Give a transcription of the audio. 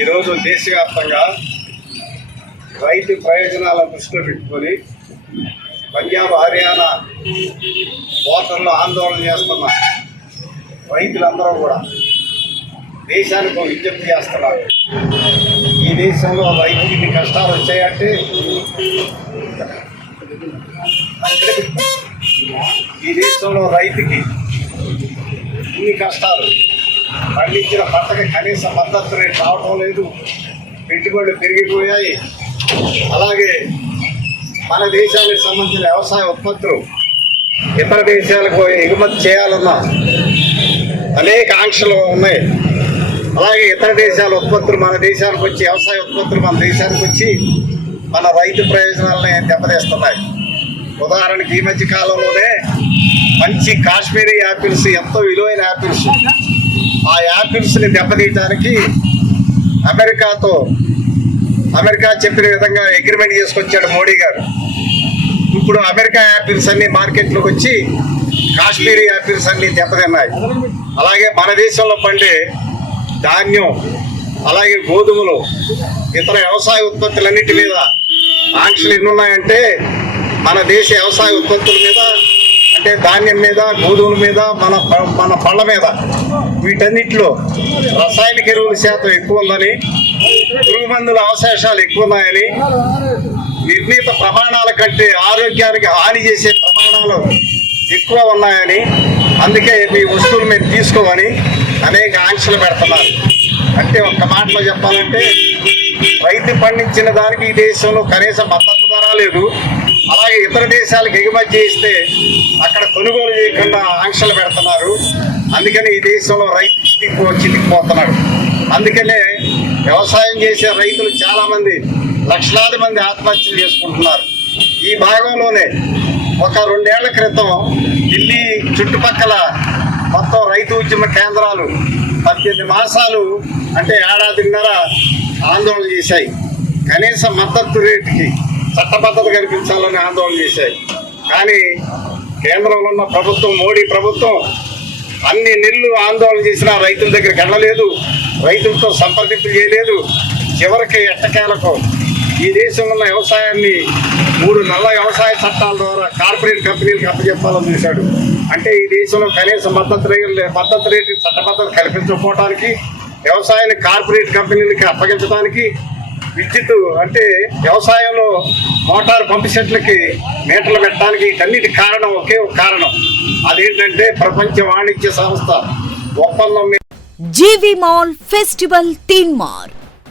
ఈరోజు దేశవ్యాప్తంగా రైతు ప్రయోజనాలను దృష్టిలో పెట్టుకొని పంజాబ్ హర్యానా ఓటర్లు ఆందోళన చేస్తున్న రైతులందరూ కూడా దేశానికి ఒక విజ్ఞప్తి చేస్తున్నారు. ఈ దేశంలో రైతుకి ఇన్ని కష్టాలు వచ్చాయంటే ఈ దేశంలో రైతుకి ఇన్ని కష్టాలు పండించిన పంటకి కనీస మద్దతు రేటు రావటం లేదు. పెట్టుబడులు పెరిగిపోయాయి. అలాగే మన దేశానికి సంబంధించిన వ్యవసాయ ఉత్పత్తులు ఇతర దేశాలకు ఎగుమతి చేయాలన్న అనేక ఆంక్షలు ఉన్నాయి. అలాగే ఇతర దేశాల ఉత్పత్తులు మన దేశానికి వచ్చి వ్యవసాయ ఉత్పత్తులు మన దేశానికి వచ్చి మన రైతు ప్రయోజనాలని దెబ్బతీస్తున్నాయి. ఉదాహరణకి ఈ మధ్య కాలంలోనే మంచి కాశ్మీరీ యాపిల్స్ ఎంతో విలువైన యాపిల్స్. ఆ యాపిల్స్ని దెబ్బతీయడానికి అమెరికాతో అమెరికా చెప్పిన విధంగా అగ్రిమెంట్ చేసుకొచ్చాడు మోడీ గారు. ఇప్పుడు అమెరికా యాపిల్స్ అన్ని మార్కెట్లోకి వచ్చి కాశ్మీరీ యాపిల్స్ అన్ని దెబ్బతిన్నాయి. అలాగే మన దేశంలో పండే ధాన్యం అలాగే గోధుమలు ఇతర వ్యవసాయ ఉత్పత్తులన్నిటి మీద ఆంక్షలు ఎన్నున్నాయంటే మన దేశ వ్యవసాయ ఉత్పత్తుల మీద అంటే ధాన్యం మీద గోధుమల మీద మన ప- మన పళ్ళ మీద. వీటన్నిటిలో రసాయనిక ఎరువుల శాతం ఎక్కువ ఉందని పురుగు మందుల అవశేషాలు ఎక్కువ ఉన్నాయని నిర్ణీత ప్రమాణాల కంటే ఆరోగ్యానికి హాని చేసే ప్రమాణాలు ఎక్కువ ఉన్నాయని అందుకే మీ వస్తువులు మీరు తీసుకోమని అనేక ఆంక్షలు పెడుతున్నారు. అంటే ఒక్క మాటలో చెప్పాలంటే రైతు పండించిన దానికి ఈ దేశంలో కనీస మద్దతు ధర లేదు. అలాగే ఇతర దేశాలకు ఎగుమతి చేస్తే అక్కడ కొనుగోలు చేయకుండా ఆంక్షలు పెడుతున్నారు. అందుకని ఈ దేశంలో రైతు చితికిపో చితికిపోతున్నాడు అందుకనే వ్యవసాయం చేసే రైతులు చాలామంది లక్షలాది మంది ఆత్మహత్యలు చేసుకుంటున్నారు. ఈ భాగంలోనే ఒక రెండేళ్ళ క్రితం ఢిల్లీ చుట్టుపక్కల మొత్తం రైతు ఉద్యమ కేంద్రాలు పద్దెనిమిది మాసాలు అంటే ఏడాదిన్నర ఆందోళన చేశాయి. కనీస మద్దతు రేటుకి చట్టబద్ధత కల్పించాలని ఆందోళన చేశాయి. కానీ కేంద్రంలో ఉన్న ప్రభుత్వం మోడీ ప్రభుత్వం అన్ని నెలలు ఆందోళన చేసినా రైతుల దగ్గరికి వెళ్ళలేదు. రైతులతో సంప్రదింపులు చేయలేదు. చివరికి ఎట్టకేలకు ఈ దేశంలో ఉన్న వ్యవసాయాన్ని మూడు నల్ల వ్యవసాయ చట్టాల ద్వారా కార్పొరేట్ కంపెనీలకు అప్పచెప్పాలని చూశాడు. అంటే ఈ దేశంలో కనీస మద్దతు రేటు మద్దతు రేటు చట్టబద్ధత కల్పించకపోవడానికి వ్యవసాయాన్ని కార్పొరేట్ కంపెనీలకి అప్పగించడానికి విద్యుత్ అంటే వ్యవసాయంలో మోటార్ పంపు సెట్లకి మీటర్లు పెట్టడానికి వీటన్నిటి కారణం ఒకే ఒక కారణం. అదేంటంటే ప్రపంచ వాణిజ్య సంస్థ ఒప్పందం మీద జీవి మాల్ ఫెస్టివల్ తీన్ మార్